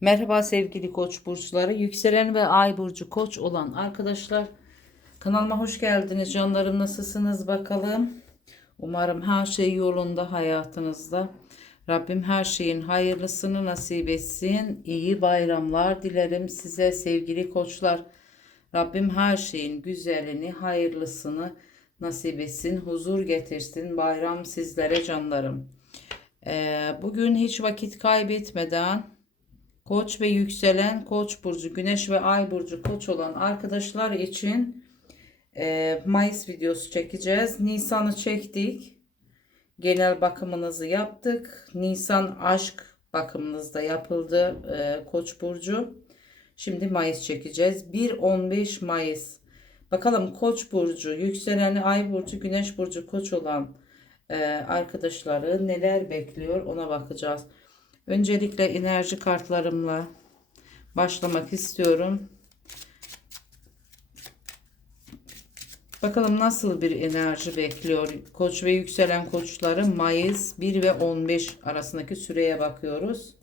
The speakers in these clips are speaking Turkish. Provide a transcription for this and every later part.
Merhaba sevgili koç burçları. Yükselen ve ay burcu koç olan arkadaşlar. Kanalıma hoş geldiniz. Canlarım nasılsınız bakalım. Umarım her şey yolunda hayatınızda. Rabbim her şeyin hayırlısını nasip etsin. İyi bayramlar dilerim size sevgili koçlar. Rabbim her şeyin güzelini, hayırlısını nasip etsin. Huzur getirsin. Bayram sizlere canlarım. Ee, bugün hiç vakit kaybetmeden Koç ve yükselen Koç burcu, Güneş ve Ay burcu Koç olan arkadaşlar için e, Mayıs videosu çekeceğiz. Nisan'ı çektik. Genel bakımınızı yaptık. Nisan aşk bakımınız da yapıldı e, Koç burcu. Şimdi Mayıs çekeceğiz. 1-15 Mayıs. Bakalım Koç burcu, yükseleni Ay burcu, Güneş burcu Koç olan e, arkadaşları neler bekliyor ona bakacağız. Öncelikle enerji kartlarımla başlamak istiyorum. Bakalım nasıl bir enerji bekliyor. Koç ve yükselen koçları Mayıs 1 ve 15 arasındaki süreye bakıyoruz.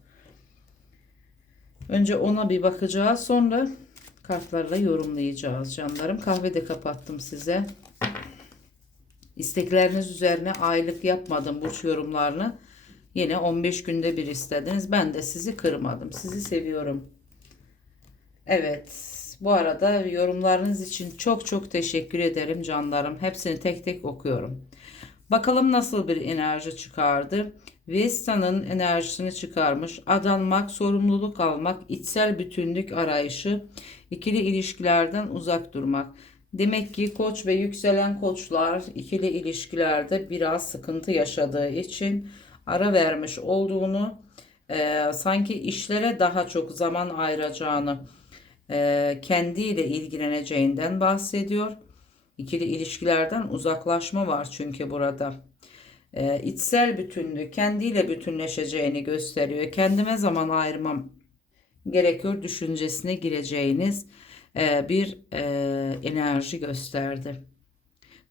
Önce ona bir bakacağız. Sonra kartlarla yorumlayacağız canlarım. Kahve de kapattım size. İstekleriniz üzerine aylık yapmadım burç yorumlarını. Yine 15 günde bir istediniz. Ben de sizi kırmadım. Sizi seviyorum. Evet. Bu arada yorumlarınız için çok çok teşekkür ederim canlarım. Hepsini tek tek okuyorum. Bakalım nasıl bir enerji çıkardı. Vesta'nın enerjisini çıkarmış. Adanmak, sorumluluk almak, içsel bütünlük arayışı, ikili ilişkilerden uzak durmak. Demek ki koç ve yükselen koçlar ikili ilişkilerde biraz sıkıntı yaşadığı için ara vermiş olduğunu, e, sanki işlere daha çok zaman ayıracağını, e, kendiyle ilgileneceğinden bahsediyor. İkili ilişkilerden uzaklaşma var çünkü burada. E, içsel bütünlüğü, kendiyle bütünleşeceğini gösteriyor. Kendime zaman ayırmam gerekiyor düşüncesine gireceğiniz e, bir e, enerji gösterdi.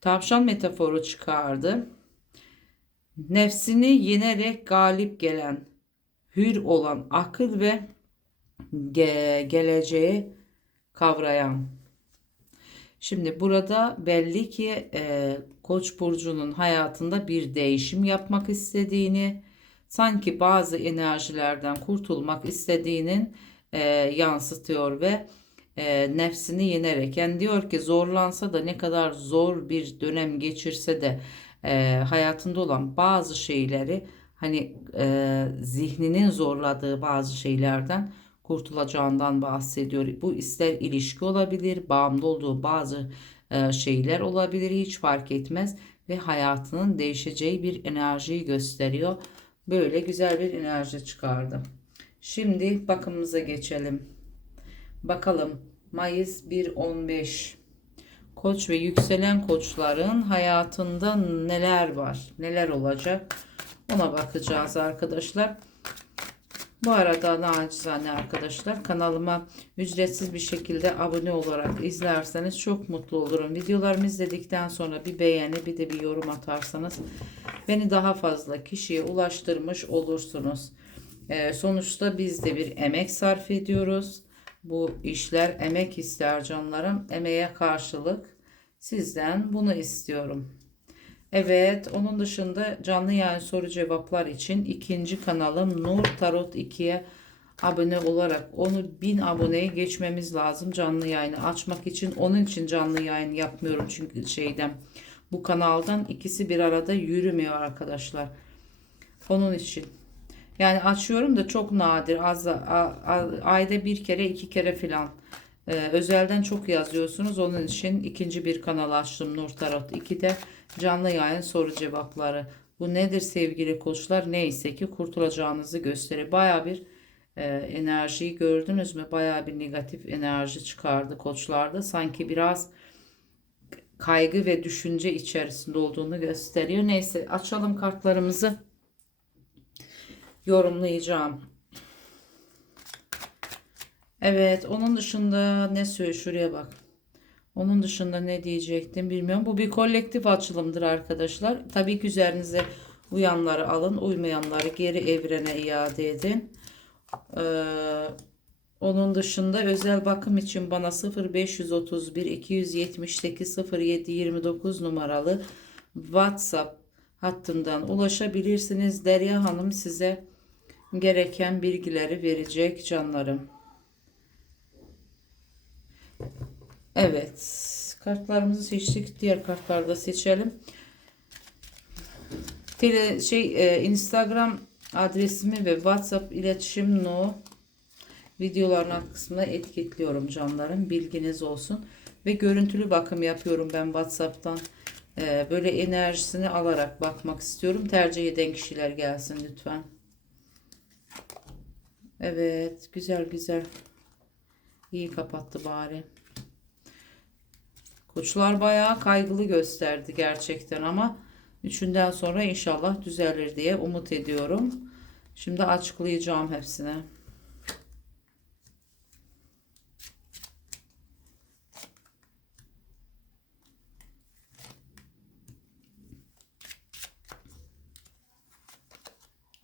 Tavşan metaforu çıkardı. Nefsini yenerek galip gelen, hür olan akıl ve ge geleceği kavrayan. Şimdi burada belli ki e, Koç burcunun hayatında bir değişim yapmak istediğini, sanki bazı enerjilerden kurtulmak istediğinin e, yansıtıyor ve e, nefsini yenerek yani diyor ki zorlansa da ne kadar zor bir dönem geçirse de e, hayatında olan bazı şeyleri hani e, zihninin zorladığı bazı şeylerden kurtulacağından bahsediyor. Bu ister ilişki olabilir, bağımlı olduğu bazı e, şeyler olabilir hiç fark etmez ve hayatının değişeceği bir enerjiyi gösteriyor. Böyle güzel bir enerji çıkardı. Şimdi bakımımıza geçelim. Bakalım Mayıs 1-15 Koç ve yükselen koçların hayatında neler var? Neler olacak? Ona bakacağız arkadaşlar. Bu arada nacizane arkadaşlar kanalıma ücretsiz bir şekilde abone olarak izlerseniz çok mutlu olurum. Videolarımı izledikten sonra bir beğeni bir de bir yorum atarsanız beni daha fazla kişiye ulaştırmış olursunuz. Ee, sonuçta biz de bir emek sarf ediyoruz. Bu işler emek ister canlarım. Emeğe karşılık sizden bunu istiyorum. Evet, onun dışında canlı yayın soru cevaplar için ikinci kanalım Nur Tarot 2'ye abone olarak onu 1000 aboneye geçmemiz lazım canlı yayını açmak için. Onun için canlı yayın yapmıyorum çünkü şeyden bu kanaldan ikisi bir arada yürümüyor arkadaşlar. Onun için. Yani açıyorum da çok nadir. Az, a, a, ayda bir kere iki kere filan. Ee, özelden çok yazıyorsunuz. Onun için ikinci bir kanal açtım Nur Tarot 2'de canlı yayın soru cevapları. Bu nedir sevgili koçlar? Neyse ki kurtulacağınızı gösterir. Baya bir e, enerjiyi gördünüz mü? Baya bir negatif enerji çıkardı koçlarda. Sanki biraz kaygı ve düşünce içerisinde olduğunu gösteriyor. Neyse açalım kartlarımızı yorumlayacağım. Evet, onun dışında ne söylüyor? Şuraya bak. Onun dışında ne diyecektim bilmiyorum. Bu bir kolektif açılımdır arkadaşlar. Tabii ki üzerinize uyanları alın, uymayanları geri evrene iade edin. Ee, Onun dışında özel bakım için bana 0531 278 07 29 numaralı WhatsApp hattından ulaşabilirsiniz. Derya Hanım size gereken bilgileri verecek canlarım. Evet. Kartlarımızı seçtik. Diğer kartları da seçelim. Tele, şey e, Instagram adresimi ve WhatsApp iletişim no videoların alt kısmına etiketliyorum canlarım. Bilginiz olsun. Ve görüntülü bakım yapıyorum ben WhatsApp'tan. E, böyle enerjisini alarak bakmak istiyorum. Tercih eden kişiler gelsin lütfen. Evet. Güzel güzel. İyi kapattı bari. Koçlar bayağı kaygılı gösterdi gerçekten ama üçünden sonra inşallah düzelir diye umut ediyorum. Şimdi açıklayacağım hepsini.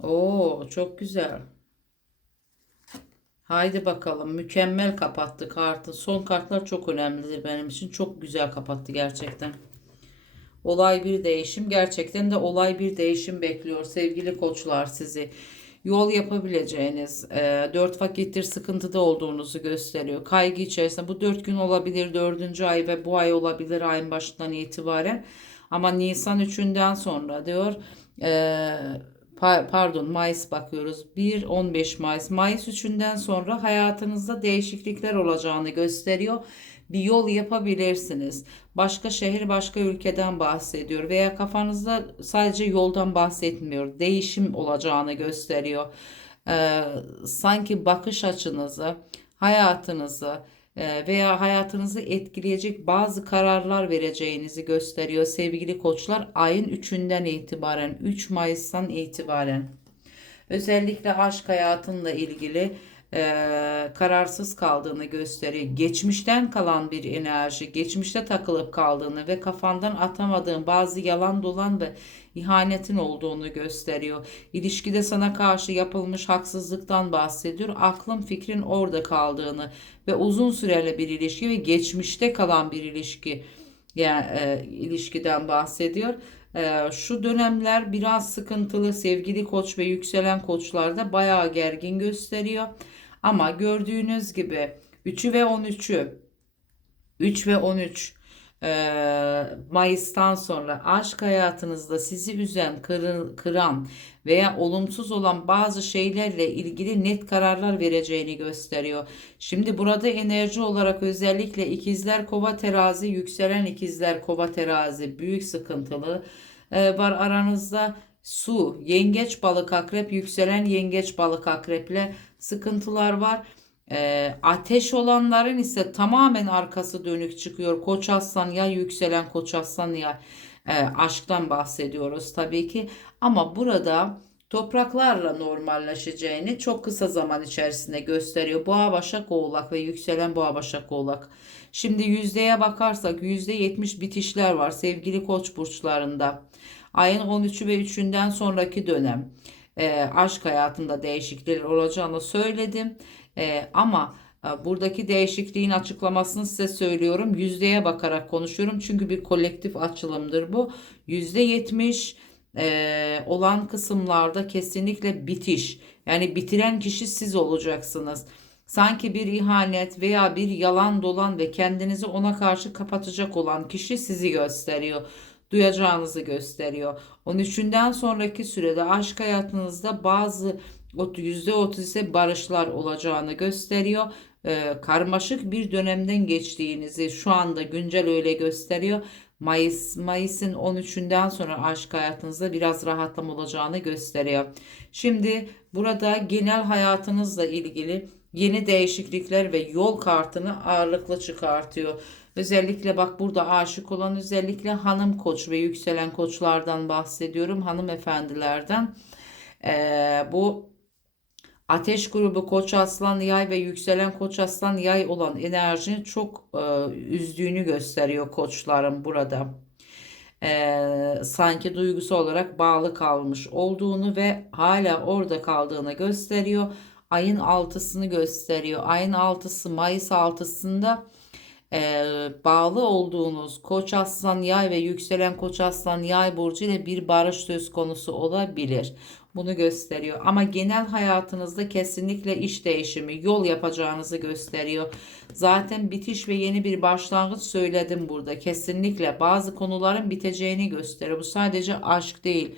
Oo, çok güzel. Haydi bakalım. Mükemmel kapattı kartı. Son kartlar çok önemlidir benim için. Çok güzel kapattı gerçekten. Olay bir değişim. Gerçekten de olay bir değişim bekliyor sevgili koçlar sizi. Yol yapabileceğiniz, e, 4 vakittir sıkıntıda olduğunuzu gösteriyor. Kaygı içerisinde bu 4 gün olabilir, 4. ay ve bu ay olabilir ayın başından itibaren. Ama Nisan 3'ünden sonra diyor e, pardon Mayıs bakıyoruz. 1-15 Mayıs. Mayıs 3'ünden sonra hayatınızda değişiklikler olacağını gösteriyor. Bir yol yapabilirsiniz. Başka şehir, başka ülkeden bahsediyor veya kafanızda sadece yoldan bahsetmiyor. Değişim olacağını gösteriyor. Ee, sanki bakış açınızı, hayatınızı, veya hayatınızı etkileyecek bazı kararlar vereceğinizi gösteriyor sevgili koçlar ayın 3'ünden itibaren 3 Mayıs'tan itibaren. Özellikle aşk hayatınla ilgili e, kararsız kaldığını gösteriyor. Geçmişten kalan bir enerji, geçmişte takılıp kaldığını ve kafandan atamadığın bazı yalan dolan ve ihanetin olduğunu gösteriyor. İlişkide sana karşı yapılmış haksızlıktan bahsediyor. Aklın fikrin orada kaldığını ve uzun süreli bir ilişki ve geçmişte kalan bir ilişki yani e, ilişkiden bahsediyor. E, şu dönemler biraz sıkıntılı sevgili koç ve yükselen koçlarda bayağı gergin gösteriyor. Ama gördüğünüz gibi 3'ü ve 13'ü 3 ve 13 Mayıs'tan sonra aşk hayatınızda sizi üzen, kıran veya olumsuz olan bazı şeylerle ilgili net kararlar vereceğini gösteriyor. Şimdi burada enerji olarak özellikle ikizler kova terazi, yükselen ikizler kova terazi büyük sıkıntılı var aranızda. Su, yengeç balık akrep, yükselen yengeç balık akreple sıkıntılar var. E, ateş olanların ise tamamen arkası dönük çıkıyor. Koç aslan ya yükselen koç aslan ya e, aşktan bahsediyoruz tabii ki. Ama burada topraklarla normalleşeceğini çok kısa zaman içerisinde gösteriyor. Boğa Başak Oğlak ve yükselen Boğa Başak Oğlak. Şimdi yüzdeye bakarsak %70 bitişler var sevgili koç burçlarında. Ayın 13'ü ve 3'ünden sonraki dönem e, aşk hayatında değişiklikler olacağını söyledim. E, ama e, buradaki değişikliğin açıklamasını size söylüyorum. Yüzdeye bakarak konuşuyorum. Çünkü bir kolektif açılımdır bu. Yüzde yetmiş e, olan kısımlarda kesinlikle bitiş. Yani bitiren kişi siz olacaksınız. Sanki bir ihanet veya bir yalan dolan ve kendinizi ona karşı kapatacak olan kişi sizi gösteriyor duyacağınızı gösteriyor. 13'ünden sonraki sürede aşk hayatınızda bazı %30 ise barışlar olacağını gösteriyor. Ee, karmaşık bir dönemden geçtiğinizi şu anda güncel öyle gösteriyor. Mayıs Mayıs'ın 13'ünden sonra aşk hayatınızda biraz rahatlama olacağını gösteriyor. Şimdi burada genel hayatınızla ilgili yeni değişiklikler ve yol kartını ağırlıklı çıkartıyor. Özellikle bak burada aşık olan özellikle hanım koç ve yükselen koçlardan bahsediyorum. Hanımefendilerden. Ee, bu ateş grubu koç aslan yay ve yükselen koç aslan yay olan enerjinin çok e, üzdüğünü gösteriyor koçların burada. Ee, sanki duygusu olarak bağlı kalmış olduğunu ve hala orada kaldığını gösteriyor. ayın altısını gösteriyor. Ayın altısı Mayıs altısında e, bağlı olduğunuz Koç Aslan Yay ve yükselen Koç Aslan Yay burcu ile bir barış söz konusu olabilir. Bunu gösteriyor. Ama genel hayatınızda kesinlikle iş değişimi, yol yapacağınızı gösteriyor. Zaten bitiş ve yeni bir başlangıç söyledim burada. Kesinlikle bazı konuların biteceğini gösteriyor. Bu sadece aşk değil.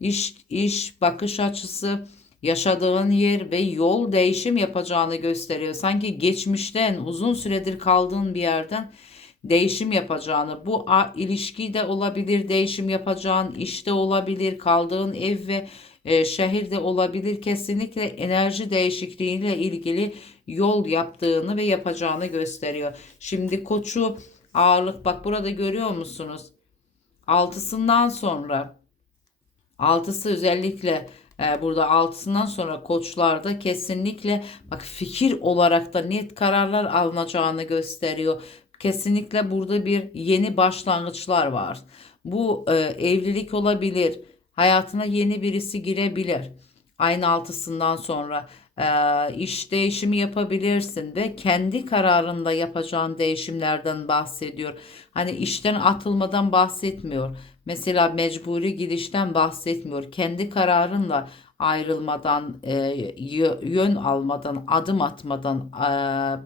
İş, iş, bakış açısı, yaşadığın yer ve yol değişim yapacağını gösteriyor. Sanki geçmişten uzun süredir kaldığın bir yerden değişim yapacağını, bu ilişki de olabilir, değişim yapacağın işte olabilir, kaldığın ev ve e, şehirde olabilir. Kesinlikle enerji değişikliğiyle ilgili yol yaptığını ve yapacağını gösteriyor. Şimdi koçu ağırlık bak burada görüyor musunuz? Altısından sonra altısı özellikle burada altısından sonra koçlarda kesinlikle bak fikir olarak da net kararlar alınacağını gösteriyor. Kesinlikle burada bir yeni başlangıçlar var. Bu e, evlilik olabilir. Hayatına yeni birisi girebilir. Aynı altısından sonra e, iş değişimi yapabilirsin ve kendi kararında yapacağın değişimlerden bahsediyor. Hani işten atılmadan bahsetmiyor. Mesela mecburi gidişten bahsetmiyor. Kendi kararınla ayrılmadan, e, yön almadan, adım atmadan e,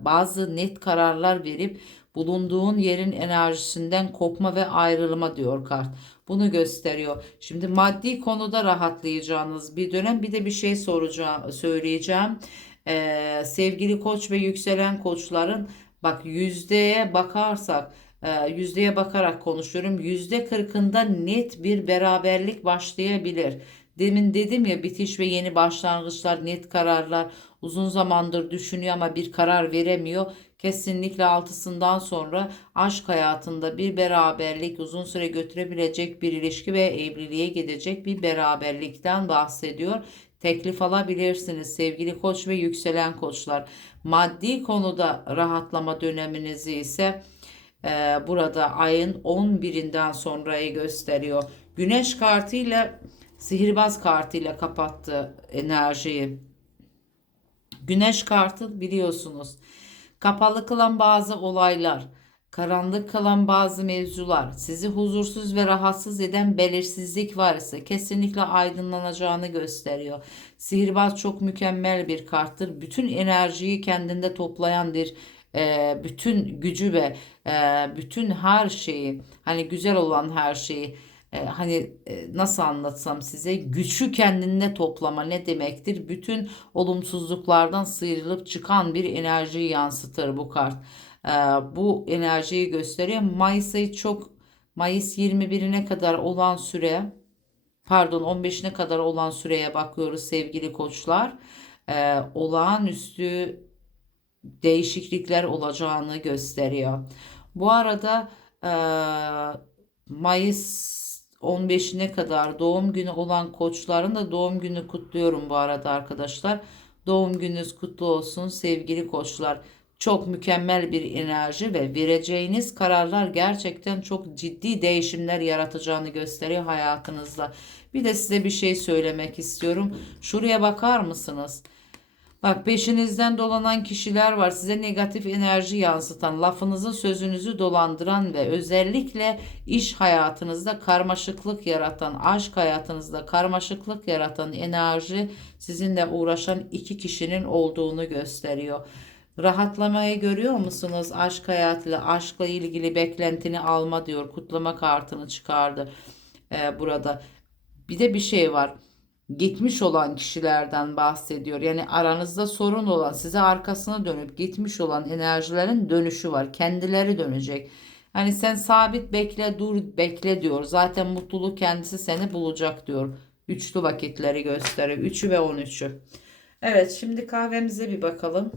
bazı net kararlar verip bulunduğun yerin enerjisinden kopma ve ayrılma diyor kart. Bunu gösteriyor. Şimdi maddi konuda rahatlayacağınız bir dönem. Bir de bir şey soracağım, söyleyeceğim. Ee, sevgili koç ve yükselen koçların bak yüzdeye bakarsak yüzdeye bakarak konuşuyorum. Yüzde kırkında net bir beraberlik başlayabilir. Demin dedim ya bitiş ve yeni başlangıçlar, net kararlar uzun zamandır düşünüyor ama bir karar veremiyor. Kesinlikle altısından sonra aşk hayatında bir beraberlik uzun süre götürebilecek bir ilişki ve evliliğe gidecek bir beraberlikten bahsediyor. Teklif alabilirsiniz sevgili koç ve yükselen koçlar. Maddi konuda rahatlama döneminizi ise e, burada ayın 11'inden sonrayı gösteriyor. Güneş kartıyla sihirbaz kartıyla kapattı enerjiyi. Güneş kartı biliyorsunuz. Kapalı kılan bazı olaylar, karanlık kalan bazı mevzular, sizi huzursuz ve rahatsız eden belirsizlik varsa kesinlikle aydınlanacağını gösteriyor. Sihirbaz çok mükemmel bir karttır. Bütün enerjiyi kendinde toplayan bir bütün gücü ve bütün her şeyi hani güzel olan her şeyi hani nasıl anlatsam size güçü kendinde toplama ne demektir? Bütün olumsuzluklardan sıyrılıp çıkan bir enerjiyi yansıtır bu kart. Bu enerjiyi gösteriyor. Mayıs ayı çok Mayıs 21'ine kadar olan süre pardon 15'ine kadar olan süreye bakıyoruz sevgili koçlar. E, olağanüstü değişiklikler olacağını gösteriyor. Bu arada e, Mayıs 15'ine kadar doğum günü olan koçların da doğum günü kutluyorum bu arada arkadaşlar. Doğum gününüz kutlu olsun sevgili koçlar. Çok mükemmel bir enerji ve vereceğiniz kararlar gerçekten çok ciddi değişimler yaratacağını gösteriyor hayatınızda. Bir de size bir şey söylemek istiyorum. Şuraya bakar mısınız? Bak peşinizden dolanan kişiler var. Size negatif enerji yansıtan, lafınızı sözünüzü dolandıran ve özellikle iş hayatınızda karmaşıklık yaratan, aşk hayatınızda karmaşıklık yaratan enerji sizinle uğraşan iki kişinin olduğunu gösteriyor. Rahatlamayı görüyor musunuz? Aşk hayatıyla, aşkla ilgili beklentini alma diyor. Kutlama kartını çıkardı ee, burada. Bir de bir şey var gitmiş olan kişilerden bahsediyor. Yani aranızda sorun olan, size arkasına dönüp gitmiş olan enerjilerin dönüşü var. Kendileri dönecek. Hani sen sabit bekle, dur bekle diyor. Zaten mutluluk kendisi seni bulacak diyor. Üçlü vakitleri gösteriyor. Üçü ve on üçü. Evet şimdi kahvemize bir bakalım.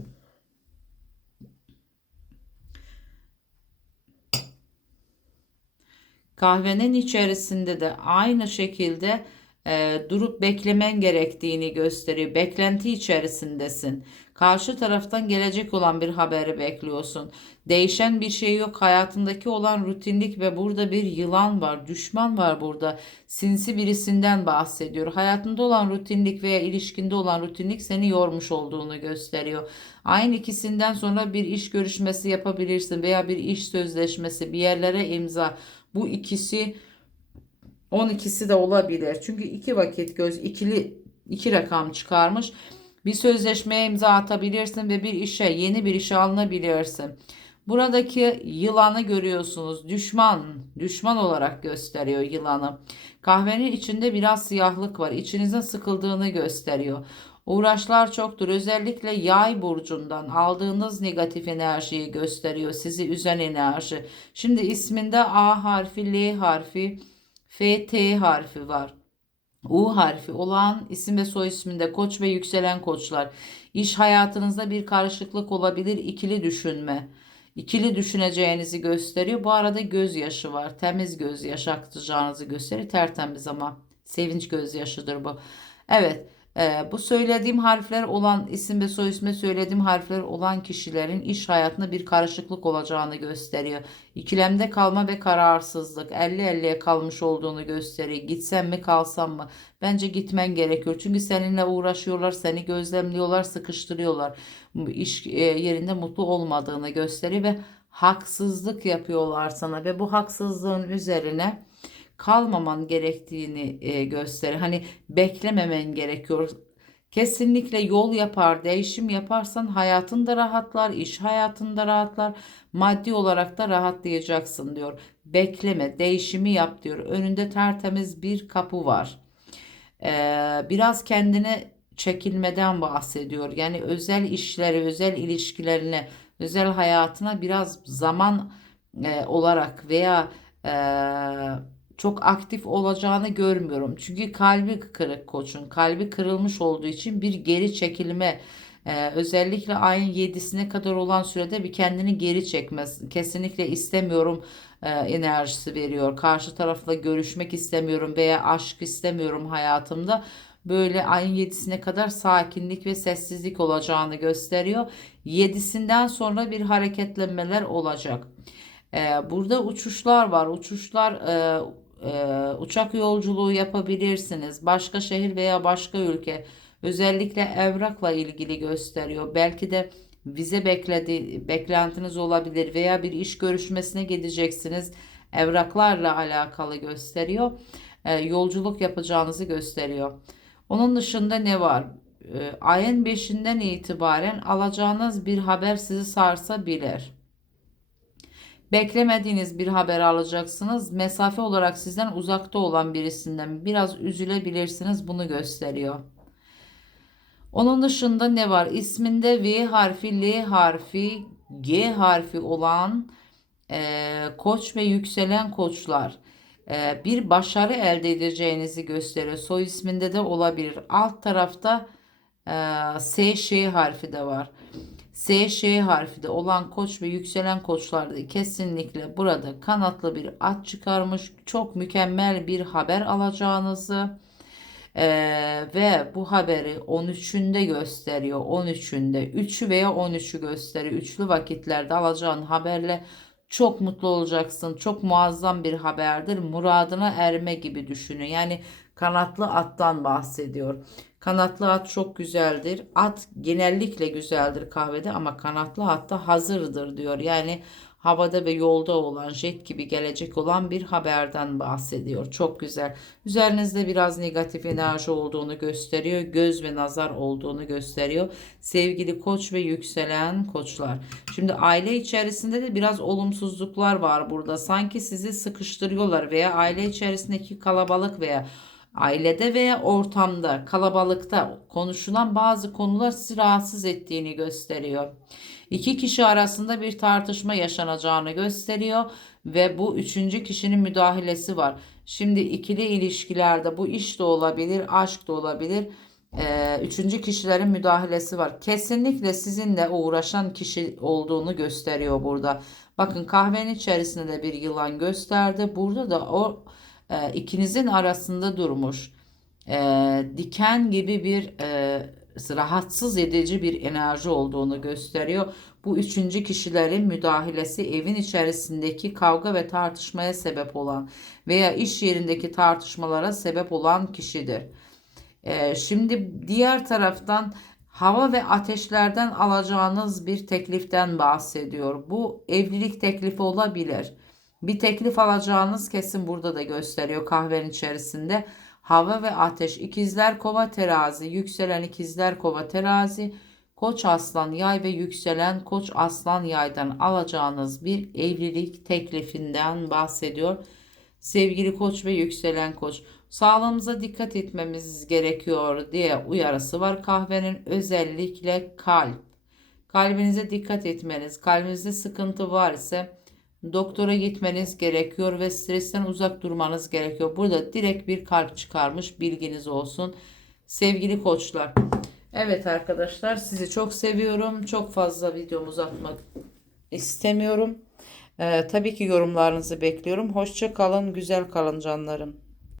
Kahvenin içerisinde de aynı şekilde e, durup beklemen gerektiğini gösteriyor. Beklenti içerisindesin. Karşı taraftan gelecek olan bir haberi bekliyorsun. Değişen bir şey yok. Hayatındaki olan rutinlik ve burada bir yılan var. Düşman var burada. Sinsi birisinden bahsediyor. Hayatında olan rutinlik veya ilişkinde olan rutinlik seni yormuş olduğunu gösteriyor. Aynı ikisinden sonra bir iş görüşmesi yapabilirsin veya bir iş sözleşmesi, bir yerlere imza. Bu ikisi 12'si de olabilir. Çünkü iki vakit göz ikili iki rakam çıkarmış. Bir sözleşmeye imza atabilirsin ve bir işe, yeni bir işe alınabilirsin. Buradaki yılanı görüyorsunuz. Düşman, düşman olarak gösteriyor yılanı. Kahvenin içinde biraz siyahlık var. İçinizin sıkıldığını gösteriyor. Uğraşlar çoktur. Özellikle yay burcundan aldığınız negatif enerjiyi gösteriyor. Sizi üzen enerji. Şimdi isminde A harfi, L harfi, F, T harfi var. U harfi olan isim ve soy isminde koç ve yükselen koçlar. İş hayatınızda bir karışıklık olabilir. ikili düşünme. İkili düşüneceğinizi gösteriyor. Bu arada gözyaşı var. Temiz gözyaşı akıtacağınızı gösterir. Tertemiz ama sevinç gözyaşıdır bu. Evet. E, bu söylediğim harfler olan isim ve soy ismi söylediğim harfler olan kişilerin iş hayatında bir karışıklık olacağını gösteriyor. İkilemde kalma ve kararsızlık 50-50'ye kalmış olduğunu gösteriyor. Gitsem mi kalsam mı? Bence gitmen gerekiyor. Çünkü seninle uğraşıyorlar, seni gözlemliyorlar, sıkıştırıyorlar. İş e, yerinde mutlu olmadığını gösteriyor ve haksızlık yapıyorlar sana ve bu haksızlığın üzerine kalmaman gerektiğini e, gösterir. Hani beklememen gerekiyor. Kesinlikle yol yapar, değişim yaparsan hayatın da rahatlar, iş hayatın da rahatlar, maddi olarak da rahatlayacaksın diyor. Bekleme, değişimi yap diyor. Önünde tertemiz bir kapı var. Ee, biraz kendine çekilmeden bahsediyor. Yani özel işleri, özel ilişkilerine, özel hayatına biraz zaman e, olarak veya e, çok aktif olacağını görmüyorum. Çünkü kalbi kırık koçun. Kalbi kırılmış olduğu için bir geri çekilme e, özellikle ayın 7'sine kadar olan sürede bir kendini geri çekmez. Kesinlikle istemiyorum e, enerjisi veriyor. Karşı tarafla görüşmek istemiyorum veya aşk istemiyorum hayatımda. Böyle ayın 7'sine kadar sakinlik ve sessizlik olacağını gösteriyor. 7'sinden sonra bir hareketlenmeler olacak. E, burada uçuşlar var. Uçuşlar e, e, uçak yolculuğu yapabilirsiniz. Başka şehir veya başka ülke. Özellikle evrakla ilgili gösteriyor. Belki de vize bekledi, beklentiniz olabilir veya bir iş görüşmesine gideceksiniz. Evraklarla alakalı gösteriyor. E, yolculuk yapacağınızı gösteriyor. Onun dışında ne var? E, ayın 5'inden itibaren alacağınız bir haber sizi sarsabilir. Beklemediğiniz bir haber alacaksınız. Mesafe olarak sizden uzakta olan birisinden biraz üzülebilirsiniz. Bunu gösteriyor. Onun dışında ne var? İsminde V harfi, L harfi, G harfi olan e, koç ve yükselen koçlar e, bir başarı elde edeceğinizi gösteriyor. Soy isminde de olabilir. Alt tarafta e, S, Ş harfi de var. S, Ş harfi de olan koç ve yükselen koçlarda kesinlikle burada kanatlı bir at çıkarmış. Çok mükemmel bir haber alacağınızı ee, ve bu haberi 13'ünde gösteriyor. 13'ünde 3'ü veya 13'ü gösteriyor. Üçlü vakitlerde alacağın haberle çok mutlu olacaksın. Çok muazzam bir haberdir. Muradına erme gibi düşünün. Yani kanatlı attan bahsediyor. Kanatlı at çok güzeldir. At genellikle güzeldir kahvede ama kanatlı at da hazırdır diyor. Yani havada ve yolda olan jet gibi gelecek olan bir haberden bahsediyor. Çok güzel. Üzerinizde biraz negatif enerji olduğunu gösteriyor. Göz ve nazar olduğunu gösteriyor. Sevgili koç ve yükselen koçlar. Şimdi aile içerisinde de biraz olumsuzluklar var burada. Sanki sizi sıkıştırıyorlar veya aile içerisindeki kalabalık veya ailede veya ortamda, kalabalıkta konuşulan bazı konular sizi rahatsız ettiğini gösteriyor. İki kişi arasında bir tartışma yaşanacağını gösteriyor ve bu üçüncü kişinin müdahalesi var. Şimdi ikili ilişkilerde bu iş de olabilir, aşk da olabilir. Ee, üçüncü kişilerin müdahalesi var. Kesinlikle sizinle uğraşan kişi olduğunu gösteriyor burada. Bakın kahvenin içerisinde de bir yılan gösterdi. Burada da o e, ikinizin arasında durmuş. E, diken gibi bir e, rahatsız edici bir enerji olduğunu gösteriyor. Bu üçüncü kişilerin müdahalesi evin içerisindeki kavga ve tartışmaya sebep olan veya iş yerindeki tartışmalara sebep olan kişidir. Ee, şimdi diğer taraftan hava ve ateşlerden alacağınız bir tekliften bahsediyor. Bu evlilik teklifi olabilir. Bir teklif alacağınız kesin burada da gösteriyor kahvenin içerisinde. Hava ve ateş, ikizler kova terazi, yükselen ikizler kova terazi, koç aslan yay ve yükselen koç aslan yaydan alacağınız bir evlilik teklifinden bahsediyor. Sevgili koç ve yükselen koç, sağlığımıza dikkat etmemiz gerekiyor diye uyarısı var. Kahvenin özellikle kalp. Kalbinize dikkat etmeniz, kalbinizde sıkıntı var ise doktora gitmeniz gerekiyor ve stresten uzak durmanız gerekiyor. Burada direkt bir kalp çıkarmış bilginiz olsun. Sevgili koçlar. Evet arkadaşlar sizi çok seviyorum. Çok fazla videomu uzatmak istemiyorum. Ee, tabii ki yorumlarınızı bekliyorum. Hoşça kalın, güzel kalın canlarım.